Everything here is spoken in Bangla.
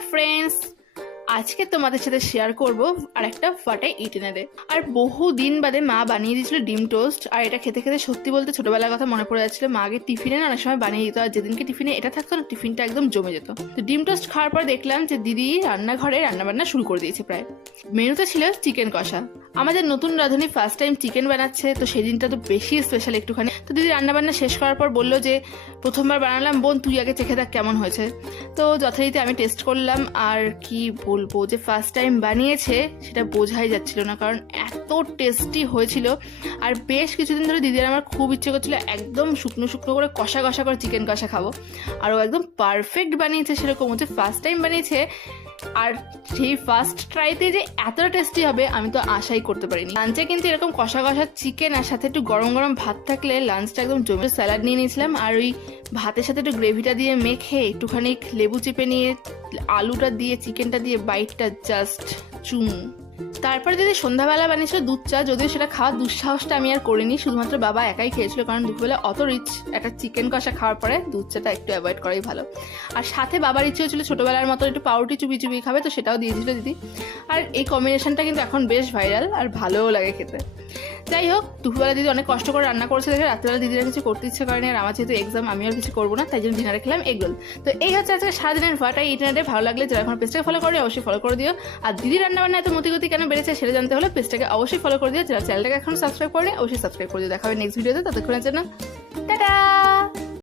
হ্যালো ফ্রেন্ডস, আজকে তোমাদের সাথে শেয়ার করব আর একটা ফাটাই ইটেনারে। আর বহু দিন বাদে মা বানিয়ে দিয়েছিল ডিম টোস্ট, আর এটা খেতে খেতে সত্যি বলতে ছোটবেলার কথা মনে পড়ে যাচ্ছিল। মা আগে টিফিনে না অনেক সময় বানিয়ে দিত, আর যেদিনকে টিফিনে এটা থাকতো না টিফিনটা একদম জমে যেত। তো ডিম টোস্ট খাওয়ার পর দেখলাম যে দিদি রান্নাঘরে রান্নাবান্না শুরু করে দিয়েছে। প্রায় মেনুতে ছিল চিকেন কষা। আমাদের নতুন রাঁধুনি ফার্স্ট টাইম চিকেন বানাচ্ছে, তো সেই দিনটা তো বেশি স্পেশাল একটুখানি। তো দিদি রান্নাবান্না শেষ করার পর বললো যে প্রথমবার বানালাম বোন, তুই আগে চেখে দেখ কেমন হয়েছে। তো যথারীতি আমি টেস্ট করলাম, আর কি বলবো যে ফার্স্ট টাইম বানিয়েছে সেটা বোঝাই যাচ্ছিল না, কারণ এত টেস্টি হয়েছিল। আর বেশ কিছুদিন ধরে দিদির আমার খুব ইচ্ছে করছিল একদম শুকনো শুকনো করে কষা কষা করে চিকেন কষা খাবো, আর ও একদম পারফেক্ট বানিয়েছে সেরকম। হচ্ছে ফার্স্ট টাইম বানিয়েছে, আর সেই ফার্স্ট ট্রাইতে যে এতটা টেস্টি হবে আমি তো আশাই করতে পারিনি। লাঞ্চে কিন্তু এরকম কষা কষা চিকেন আর সাথে একটু গরম গরম ভাত থাকলে লাঞ্চটা একদম জমে। স্যালাড নিয়ে নিয়েছিলাম, আর ওই ভাতের সাথে একটু গ্রেভিটা দিয়ে মেখে একটুখানি লেবু চিপে নিয়ে আলুটা দিয়ে চিকেনটা দিয়ে বাইটটা জাস্ট চুমু। তারপরে যদি সন্ধ্যাবেলা বানিয়েছিল দুধ চা, যদিও সেটা খাওয়ার দুঃসাহসটা আমি আর করিনি, শুধুমাত্র বাবা একাই খেয়েছিল, কারণ দুপুরবেলা অত রিচ একটা চিকেন কষা খাওয়ার পরে দুধ চাটা একটু অ্যাভয়েড করাই ভালো। আর সাথে বাবার ইচ্ছে হয়েছিল ছোটোবেলার মতো একটু পাউরুটি চুপি চুপি খাবে, তো সেটাও দিয়েছিল দিদি। আর এই কম্বিনেশনটা কিন্তু এখন বেশ ভাইরাল আর ভালোও লাগে খেতে। যাই হোক, দুপুরবেলা দিদি অনেক কষ্ট করে রান্না করেছে দেখে রাত্রেবেলা দিদিরা কিছু করতে ইচ্ছে করেনি, আর আমার যেহেতু এক্সাম আমি আর কিছু করবো না, তাই জন্য ডিনারে খেলাম এগ রোল। তো এই হচ্ছে আজকে সারাদিনের ফাটাই ইটেনারে। ভালো লাগলে যারা এখন পেজটাকে ফলো করে অবশ্যই ফলো করে দিও। আর দিদি রান্নাবান্না এত মতিগতি কেন বেড়েছে সেটা জানতে হলে পেজটাকে অবশ্যই ফলো করে দিও। যারা চ্যানেলটাকে এখন সাবস্ক্রাইব করে অবশ্যই সাবস্ক্রাইব করে দিও। দেখা হবে নেক্সট ভিডিওতে, ততক্ষণের জন্য টাটা।